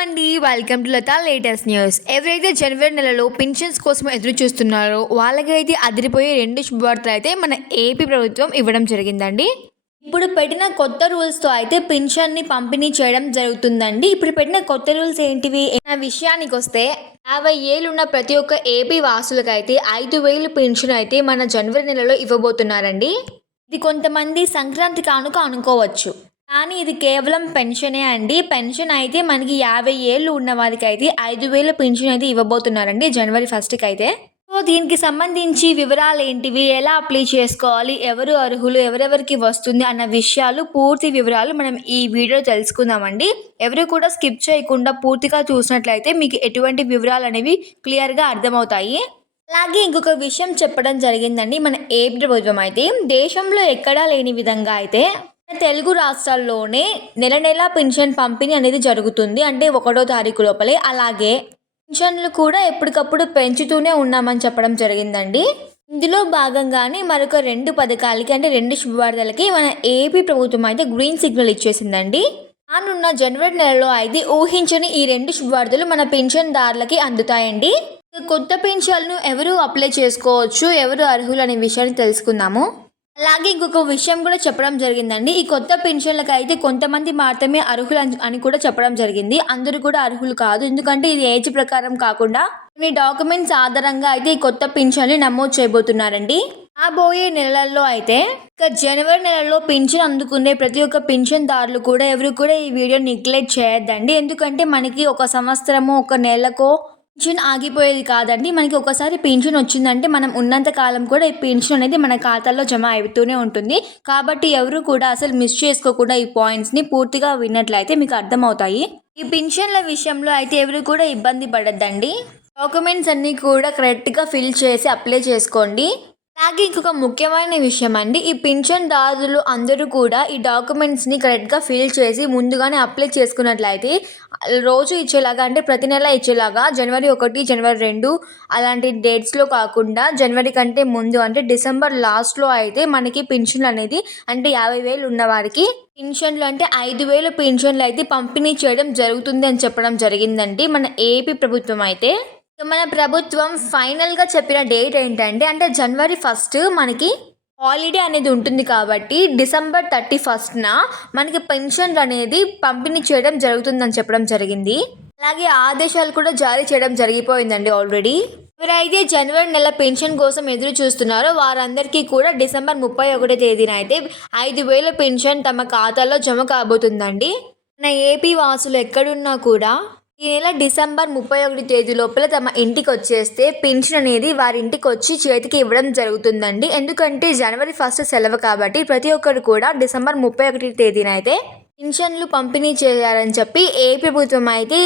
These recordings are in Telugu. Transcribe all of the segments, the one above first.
అండి. Welcome to Latha latest news ఎవరైతే జనవరి నెలలో పెన్షన్స్ కోసం ఎదురు చూస్తున్నారో వాళ్ళకైతే అదిరిపోయే రెండు శుభవార్తలు అయితే మన ఏపీ ప్రభుత్వం ఇవ్వడం జరిగిందండి. ఇప్పుడు పెట్టిన కొత్త రూల్స్తో అయితే పెన్షన్ని పంపిణీ చేయడం జరుగుతుందండి. ఇప్పుడు పెట్టిన కొత్త రూల్స్ ఏంటివి? ఆ విషయానికి వస్తే యాభై ఏళ్ళున్న ప్రతి ఒక్క ఏపీ వాసులకైతే ఐదు వేలు పెన్షన్ అయితే మన జనవరి నెలలో ఇవ్వబోతున్నారండి. ఇది కొంతమంది సంక్రాంతి కానుక అనుకోవచ్చు. కానీ ఇది కేవలం పెన్షనే అండి. పెన్షన్ అయితే మనకి యాభై ఏళ్ళు ఉన్న వారికి అయితే ఐదు వేల పెన్షన్ అయితే ఇవ్వబోతున్నారండి జనవరి ఫస్ట్కి అయితే సో దీనికి సంబంధించి వివరాలు ఏంటివి? ఎలా అప్లై చేసుకోవాలి? ఎవరు అర్హులు? ఎవరెవరికి వస్తుంది? అన్న విషయాలు పూర్తి వివరాలు మనం ఈ వీడియో తెలుసుకుందామండి. ఎవరు కూడా స్కిప్ చేయకుండా పూర్తిగా చూసినట్లయితే మీకు ఎటువంటి వివరాలు అనేవి క్లియర్గా అర్థమవుతాయి. అలాగే ఇంకొక విషయం చెప్పడం జరిగిందండి. మన ఏపీ ప్రభుత్వం అయితే దేశంలో ఎక్కడా లేని విధంగా అయితే తెలుగు రాష్ట్రాల్లోనే నెల నెల పెన్షన్ పంపిణీ అనేది జరుగుతుంది. అంటే ఒకటో తారీఖు లోపలే. అలాగే పెన్షన్లు కూడా ఎప్పటికప్పుడు పెంచుతూనే ఉన్నామని చెప్పడం జరిగిందండి. ఇందులో భాగంగానే మరొక రెండు పథకాలకి అంటే రెండు శుభవార్తలకి మన ఏపీ ప్రభుత్వం అయితే గ్రీన్ సిగ్నల్ ఇచ్చేసిందండి. రానున్న జనవరి నెలలో అయితే ఊహించని ఈ రెండు శుభవార్తలు మన పెన్షన్దారులకి అందుతాయండి. కొత్త పెన్షన్ను ఎవరు అప్లై చేసుకోవచ్చు? ఎవరు అర్హులు అనే విషయాన్ని తెలుసుకుందాము. అలాగే ఇంకొక విషయం కూడా చెప్పడం జరిగిందండి. ఈ కొత్త పెన్షన్లకు అయితే కొంతమంది మాత్రమే అర్హులు అని- అని కూడా చెప్పడం జరిగింది. అందరూ కూడా అర్హులు కాదు. ఎందుకంటే ఇది ఏజ్ ప్రకారం కాకుండా మీ డాక్యుమెంట్స్ ఆధారంగా అయితే ఈ కొత్త పెన్షన్ని నమోదు చేయబోతున్నారండి. రాబోయే నెలల్లో అయితే ఇక జనవరి నెలలో పింఛన్ అందుకునే ప్రతి ఒక్క పెన్షన్దారులు కూడా ఎవరు కూడా ఈ వీడియో నెగ్లెక్ట్ చేయొద్దండి. ఎందుకంటే మనకి ఒక సంవత్సరము ఒక నెలకో పెన్షన్ ఆగిపోయేది కాదండి. మనకి ఒకసారి పెన్షన్ వచ్చిందంటే మనం ఉన్నంత కాలం కూడా ఈ పెన్షన్ అనేది మన ఖాతాలో జమ అవుతూనే ఉంటుంది. కాబట్టి ఎవరు కూడా అసలు మిస్ చేసుకోకుండా ఈ పాయింట్స్ని పూర్తిగా విన్నట్లయితే మీకు అర్థమవుతాయి. ఈ పెన్షన్ల విషయంలో అయితే ఎవరు కూడా ఇబ్బంది పడద్దండి. డాక్యుమెంట్స్ అన్నీ కూడా కరెక్ట్గా ఫిల్ చేసి అప్లై చేసుకోండి. అలాగే ఇంకొక ముఖ్యమైన విషయం అండి. ఈ పింఛన్దారులు అందరూ కూడా ఈ డాక్యుమెంట్స్ని కరెక్ట్గా ఫిల్ చేసి ముందుగానే అప్లై చేసుకున్నట్లయితే రోజు ఇచ్చేలాగా అంటే ప్రతి నెల ఇచ్చేలాగా జనవరి ఒకటి జనవరి రెండు అలాంటి డేట్స్లో కాకుండా జనవరి కంటే ముందు అంటే డిసెంబర్ లాస్ట్లో అయితే మనకి పెన్షన్లు అనేది అంటే యాభై వేలు ఉన్నవారికి పింఛన్లు పెన్షన్లు అంటే ఐదు వేల పెన్షన్లు అయితే పంపిణీ చేయడం జరుగుతుంది అని చెప్పడం జరిగిందండి మన ఏపీ ప్రభుత్వం అయితే. మన ప్రభుత్వం ఫైనల్గా చెప్పిన డేట్ ఏంటంటే అంటే జనవరి ఫస్ట్ మనకి హాలిడే అనేది ఉంటుంది కాబట్టి డిసెంబర్ థర్టీ ఫస్ట్న మనకి పెన్షన్లు అనేది పంపిణీ చేయడం జరుగుతుందని చెప్పడం జరిగింది. అలాగే ఆదేశాలు కూడా జారీ చేయడం జరిగిపోయిందండి ఆల్రెడీ ఎవరైతే జనవరి నెల పెన్షన్ కోసం ఎదురు చూస్తున్నారో వారందరికీ కూడా డిసెంబర్ ముప్పై ఒకటో తేదీన అయితే ఐదు వేల పెన్షన్ తమ ఖాతాలో జమ కాబోతుందండి. మన ఏపీ వాసులు ఎక్కడున్నా కూడా ఈ నెల డిసెంబర్ ముప్పై ఒకటి తేదీ లోపల తమ ఇంటికి వచ్చేస్తే పెన్షన్ అనేది వారి ఇంటికి వచ్చి చేతికి ఇవ్వడం జరుగుతుందండి. ఎందుకంటే జనవరి ఫస్ట్ సెలవు కాబట్టి ప్రతి ఒక్కరు కూడా డిసెంబర్ ముప్పై ఒకటి తేదీన అయితే పెన్షన్లు పంపిణీ చేయాలని చెప్పి ఏ ప్రభుత్వం అయితే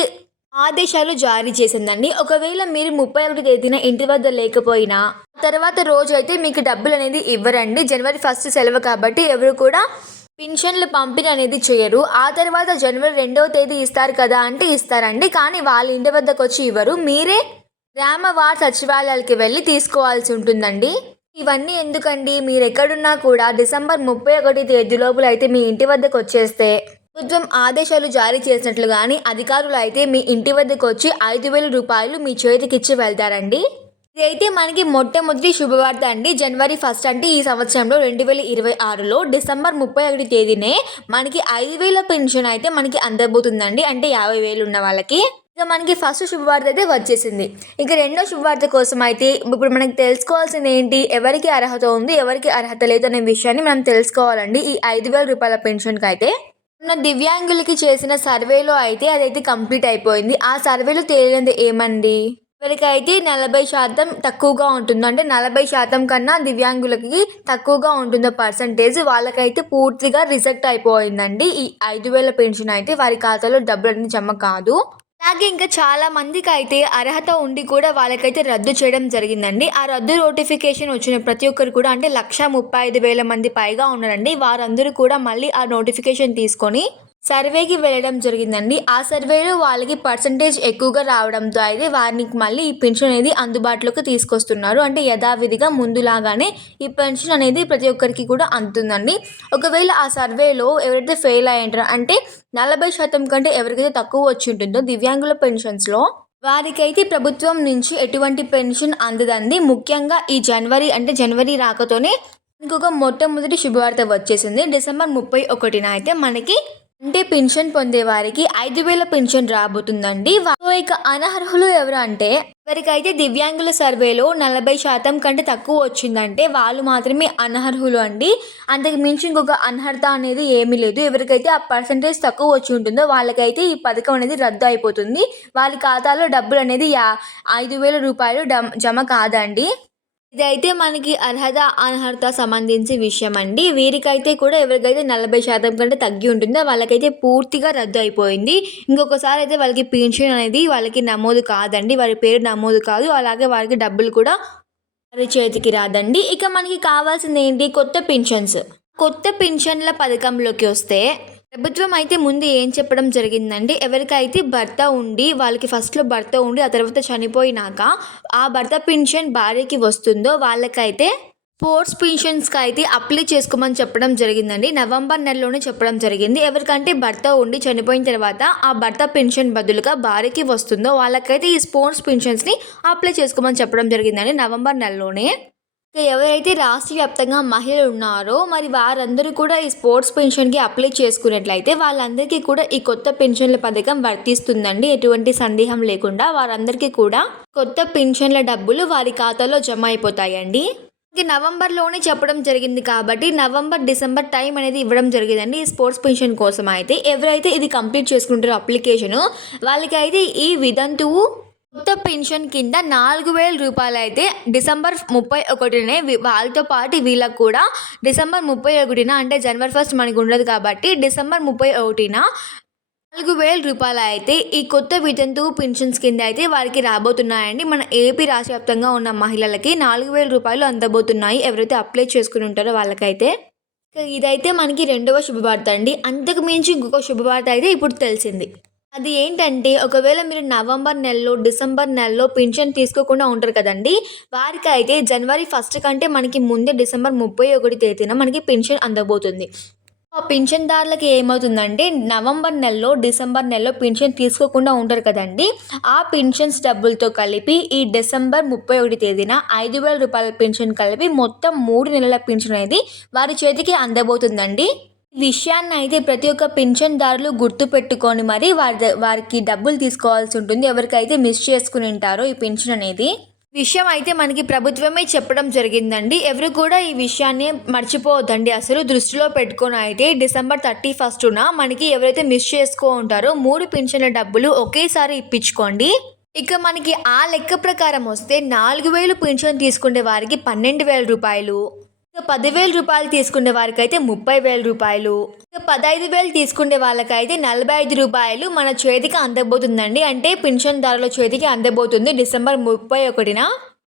ఆదేశాలు జారీ చేసిందండి. ఒకవేళ మీరు ముప్పై ఒకటి తేదీన ఇంటి వద్ద లేకపోయినా తర్వాత రోజు అయితే మీకు డబ్బులు అనేది ఇవ్వరండి. జనవరి ఫస్ట్ సెలవు కాబట్టి ఎవరు కూడా పింఛన్లు పంపిణీ అనేది చేయరు. ఆ తర్వాత జనవరి రెండవ తేదీ ఇస్తారు కదా అంటే ఇస్తారండి. కానీ వాళ్ళ ఇంటి వద్దకు వచ్చి ఇవ్వరు. మీరే రామవార్ సచివాలయాలకి వెళ్ళి తీసుకోవాల్సి ఉంటుందండి. ఇవన్నీ ఎందుకండి? మీరు ఎక్కడున్నా కూడా డిసెంబర్ ముప్పై ఒకటి తేదీ లోపల అయితే మీ ఇంటి వద్దకు వచ్చేస్తే ప్రభుత్వం ఆదేశాలు జారీ చేసినట్లు కానీ అధికారులు అయితే మీ ఇంటి వద్దకు వచ్చి ఐదు వేల రూపాయలు మీ చేతికి ఇచ్చి వెళ్తారండి. ఇదైతే మనకి మొట్టమొదటి శుభవార్త అండి. జనవరి ఫస్ట్ అంటే ఈ సంవత్సరంలో రెండు వేల ఇరవై ఆరులో డిసెంబర్ ముప్పై ఒకటి తేదీనే మనకి ఐదు వేల పెన్షన్ అయితే మనకి అందబోతుందండి. అంటే యాభై వేలు ఉన్న వాళ్ళకి. ఇక మనకి ఫస్ట్ శుభవార్త అయితే వచ్చేసింది. ఇక రెండో శుభవార్త కోసం అయితే ఇప్పుడు మనకి తెలుసుకోవాల్సింది ఏంటి? ఎవరికి అర్హత ఉంది? ఎవరికి అర్హత లేదు అనే విషయాన్ని మనం తెలుసుకోవాలండి. ఈ ఐదు వేల రూపాయల పెన్షన్కి అయితే. మన దివ్యాంగులకి చేసిన సర్వేలో అయితే అదైతే కంప్లీట్ అయిపోయింది. ఆ సర్వేలో తేలినది ఏమండి? అయితే నలభై శాతం తక్కువగా ఉంటుంది. అంటే నలభై శాతం కన్నా దివ్యాంగులకి తక్కువగా ఉంటుందో పర్సంటేజ్. వాళ్ళకైతే పూర్తిగా రిజెక్ట్ అయిపోయిందండి. ఈ ఐదు వేల పెన్షన్ అయితే వారి ఖాతాలో డబ్బులు అన్ని జమ కాదు. అలాగే ఇంకా చాలా మందికి అయితే అర్హత ఉండి కూడా వాళ్ళకైతే రద్దు చేయడం జరిగిందండి. ఆ రద్దు నోటిఫికేషన్ వచ్చిన ప్రతి ఒక్కరు కూడా అంటే లక్ష ముప్పై ఐదు వేల మంది పైగా ఉన్నారండి. వారందరూ కూడా మళ్ళీ ఆ నోటిఫికేషన్ తీసుకొని సర్వేకి వెళ్ళడం జరిగిందండి. ఆ సర్వేలో వాళ్ళకి పర్సంటేజ్ ఎక్కువగా రావడంతో అయితే వారికి మళ్ళీ ఈ పెన్షన్ అనేది అందుబాటులోకి తీసుకొస్తున్నారు. అంటే యథావిధిగా ముందులాగానే ఈ పెన్షన్ అనేది ప్రతి ఒక్కరికి కూడా అందుతుందండి. ఒకవేళ ఆ సర్వేలో ఎవరైతే ఫెయిల్ అయ్యంటారో అంటే నలభై శాతం కంటే ఎవరికైతే తక్కువ వచ్చి ఉంటుందో దివ్యాంగుల పెన్షన్స్లో వారికైతే ప్రభుత్వం నుంచి ఎటువంటి పెన్షన్ అందదండి. ముఖ్యంగా ఈ జనవరి అంటే జనవరి రాకతోనే ఇంకొక మొట్టమొదటి శుభవార్త వచ్చేసింది. డిసెంబర్ ముప్పై ఒకటిన అయితే మనకి అంటే పెన్షన్ పొందే వారికి ఐదు వేల పెన్షన్ రాబోతుందండి. సో ఇక అనర్హులు ఎవరు అంటే ఎవరికైతే దివ్యాంగుల సర్వేలో నలభై శాతం కంటే తక్కువ వచ్చిందంటే వాళ్ళు మాత్రమే అనర్హులు అండి. అంతకు మించి ఇంకొక అనర్హత అనేది ఏమీ లేదు. ఎవరికైతే ఆ పర్సంటేజ్ తక్కువ వచ్చి ఉంటుందో వాళ్ళకైతే ఈ పథకం అనేది రద్దు అయిపోతుంది. వాళ్ళ ఖాతాలో డబ్బులు అనేది యా ఐదు వేల రూపాయలు డమ్ జమ కాదండి. ఇదైతే మనకి అర్హత అనర్హత సంబంధించి విషయం అండి వీరికైతే కూడా ఎవరికైతే నలభై శాతం కంటే తగ్గి ఉంటుందో వాళ్ళకైతే పూర్తిగా రద్దు అయిపోయింది. ఇంకొకసారి అయితే వాళ్ళకి పెన్షన్ అనేది వాళ్ళకి నమోదు కాదండి. వారి పేరు నమోదు కాదు. అలాగే వారికి డబ్బులు కూడా వారి చేతికి రాదండి. ఇక మనకి కావాల్సింది ఏంటి? కొత్త పెన్షన్స్. కొత్త పెన్షన్ల పథకంలోకి వస్తే ప్రభుత్వం అయితే ముందు ఏం చెప్పడం జరిగిందండి ఎవరికైతే భర్త ఉండి వాళ్ళకి ఫస్ట్లో భర్త ఉండి ఆ తర్వాత చనిపోయినాక ఆ భర్త పెన్షన్ భార్యకి వస్తుందో వాళ్ళకైతే స్పోర్ట్స్ పెన్షన్స్కి అయితే అప్లై చేసుకోమని చెప్పడం జరిగిందండి. నవంబర్ నెలలోనే చెప్పడం జరిగింది. ఎవరికంటే భర్త ఉండి చనిపోయిన తర్వాత ఆ భర్త పెన్షన్ బదులుగా భార్యకి వస్తుందో వాళ్ళకైతే ఈ స్పోర్ట్స్ పెన్షన్స్ని అప్లై చేసుకోమని చెప్పడం జరిగిందండి నవంబర్ నెలలోనే. ఎవరైతే రాష్ట్ర వ్యాప్తంగా మహిళలు ఉన్నారో మరి వారందరూ కూడా ఈ స్పోర్ట్స్ పెన్షన్కి అప్లై చేసుకున్నట్లయితే వాళ్ళందరికీ కూడా ఈ కొత్త పెన్షన్ల పథకం వర్తిస్తుందండి. ఎటువంటి సందేహం లేకుండా వారందరికీ కూడా కొత్త పెన్షన్ల డబ్బులు వారి ఖాతాలో జమ అయిపోతాయండి. ఇది నవంబర్లోనే చెప్పడం జరిగింది కాబట్టి నవంబర్ డిసెంబర్ టైం అనేది ఇవ్వడం జరిగిందండి. ఈ స్పోర్ట్స్ పెన్షన్ కోసం అయితే ఎవరైతే ఇది కంప్లీట్ చేసుకుంటారో అప్లికేషను వాళ్ళకైతే ఈ విధంతువు కొత్త పెన్షన్ కింద నాలుగు వేల రూపాయలు అయితే డిసెంబర్ ముప్పై ఒకటినే వాళ్ళతో పాటు వీళ్ళకు కూడా డిసెంబర్ ముప్పై ఒకటిన అంటే జనవరి ఫస్ట్ మనకు ఉండదు కాబట్టి డిసెంబర్ ముప్పై ఒకటిన నాలుగు వేల రూపాయలు అయితే ఈ కొత్త వితంతు పెన్షన్స్ కింద అయితే వారికి రాబోతున్నాయండి. మన ఏపీ రాష్ట్ర వ్యాప్తంగా ఉన్న మహిళలకి నాలుగు వేల రూపాయలు అందబోతున్నాయి. ఎవరైతే అప్లై చేసుకుని ఉంటారో వాళ్ళకైతే. ఇదైతే మనకి రెండవ శుభవార్త అండి. అంతకు మించి ఇంకొక శుభవార్త అయితే ఇప్పుడు తెలిసింది. అది ఏంటంటే ఒకవేళ మీరు నవంబర్ నెలలో డిసెంబర్ నెలలో పెన్షన్ తీసుకోకుండా ఉంటారు కదండి వారికి అయితే జనవరి ఫస్ట్ కంటే మనకి ముందే డిసెంబర్ ముప్పై ఒకటి తేదీన మనకి పెన్షన్ అందబోతుంది. ఆ పెన్షన్దారులకి ఏమవుతుందంటే నవంబర్ నెలలో డిసెంబర్ నెలలో పెన్షన్ తీసుకోకుండా ఉంటారు కదండి ఆ పింఛన్స్ డబ్బులతో కలిపి ఈ డిసెంబర్ ముప్పై ఒకటి తేదీన ఐదు వేల రూపాయల పెన్షన్ కలిపి మొత్తం మూడు నెలల పెన్షన్ అనేది వారి చేతికి అందబోతుందండి. ఈ విషయాన్ని అయితే ప్రతి ఒక్క పెన్షన్దారులు గుర్తు పెట్టుకొని మరి వారి ద- వారికి డబ్బులు తీసుకోవాల్సి ఉంటుంది. ఎవరికైతే మిస్ చేసుకుని ఉంటారో ఈ పెన్షన్ అనేది. విషయం అయితే మనకి ప్రభుత్వమే చెప్పడం జరిగిందండి. ఎవరు కూడా ఈ విషయాన్ని మర్చిపోవద్దండి. అసలు దృష్టిలో పెట్టుకొని అయితే డిసెంబర్ థర్టీ ఫస్ట్న మనకి ఎవరైతే మిస్ చేసుకో ఉంటారో మూడు పెన్షన్ల డబ్బులు ఒకేసారి ఇప్పించుకోండి. ఇక మనకి ఆ లెక్క ప్రకారం వస్తే నాలుగు వేలు పెన్షన్ తీసుకునే వారికి పన్నెండు వేల రూపాయలు. ఇక పదివేల రూపాయలు తీసుకునే వారికి అయితే ముప్పై వేల రూపాయలు. ఇక పదహైదు వేలు తీసుకునే వాళ్ళకైతే నలభై ఐదు రూపాయలు మన చేతికి అందబోతుందండి. అంటే పెన్షన్దారుల చేతికి అందబోతుంది డిసెంబర్ ముప్పై ఒకటిన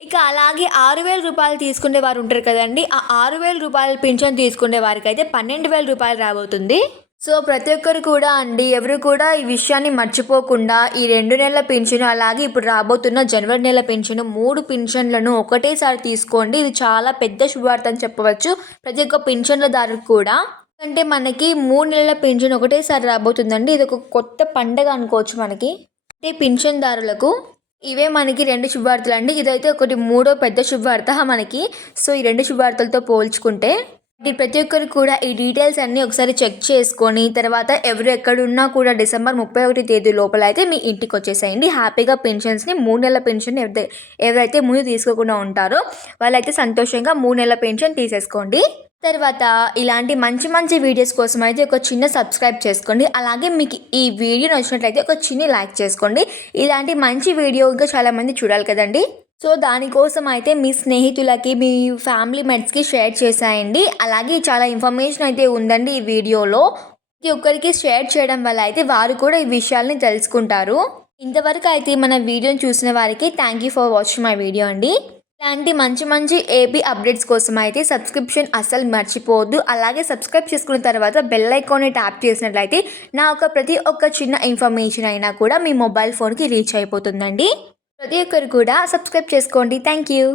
ఇక అలాగే ఆరు వేల రూపాయలు తీసుకునే వారు ఉంటారు కదండి. ఆ ఆరు వేల రూపాయల పెన్షన్ తీసుకునే వారికి అయితే పన్నెండు వేల రూపాయలు రాబోతుంది. సో ప్రతి ఒక్కరు కూడా అండి ఎవరు కూడా ఈ విషయాన్ని మర్చిపోకుండా ఈ రెండు నెలల పెన్షన్ అలాగే ఇప్పుడు రాబోతున్న జనవరి నెల పెన్షన్ మూడు పింఛన్లను ఒకటేసారి తీసుకోండి. ఇది చాలా పెద్ద శుభవార్త అని చెప్పవచ్చు. ప్రతి ఒక్క పెన్షన్లదారుకు కూడా. అంటే మనకి మూడు నెలల పెన్షన్ ఒకటేసారి రాబోతుందండి. ఇది ఒక కొత్త పండగ అనుకోవచ్చు మనకి. అంటే పింఛన్దారులకు ఇవే మనకి రెండు శుభవార్తలు అండి ఇదైతే ఒకటి మూడో పెద్ద శుభవార్త మనకి. సో ఈ రెండు శుభవార్తలతో పోల్చుకుంటే ప్రతి ఒక్కరు కూడా ఈ డీటెయిల్స్ అన్నీ ఒకసారి చెక్ చేసుకొని తర్వాత ఎవరు ఎక్కడున్నా కూడా డిసెంబర్ ముప్పై ఒకటి తేదీ లోపల అయితే మీ ఇంటికి వచ్చేసేయండి. హ్యాపీగా పెన్షన్స్ని మూడు నెలల పెన్షన్ ఎవరైతే ఎవరైతే ముందు తీసుకోకుండా ఉంటారో వాళ్ళైతే సంతోషంగా మూడు నెలల పెన్షన్ తీసేసుకోండి. తర్వాత ఇలాంటి మంచి మంచి వీడియోస్ కోసం అయితే ఒక చిన్న సబ్స్క్రైబ్ చేసుకోండి. అలాగే మీకు ఈ వీడియో నచ్చినట్లయితే ఒక చిన్న లైక్ చేసుకోండి. ఇలాంటి మంచి వీడియో ఇంకా చాలామంది చూడాలి కదండి. సో దానికోసం అయితే మీ స్నేహితులకి మీ ఫ్యామిలీ మెట్స్కి షేర్ చేశాయండి. అలాగే చాలా ఇన్ఫర్మేషన్ అయితే ఉందండి ఈ వీడియోలో. ప్రతి ఒక్కరికి షేర్ చేయడం వల్ల అయితే వారు కూడా ఈ విషయాల్ని తెలుసుకుంటారు. ఇంతవరకు అయితే మన వీడియోని చూసిన వారికి thank you for watching my video అండి. ఇలాంటి మంచి మంచి ఏపీ అప్డేట్స్ కోసం అయితే సబ్స్క్రిప్షన్ అస్సలు మర్చిపోవద్దు. అలాగే సబ్స్క్రైబ్ చేసుకున్న తర్వాత బెల్ ఐకాన్ని ట్యాప్ చేసినట్లయితే నా ఒక ప్రతి ఒక్క చిన్న ఇన్ఫర్మేషన్ అయినా కూడా మీ మొబైల్ ఫోన్కి రీచ్ అయిపోతుందండి. ప్రతి ఒక్కరు కూడా సబ్స్క్రైబ్ చేసుకోండి. Thank you.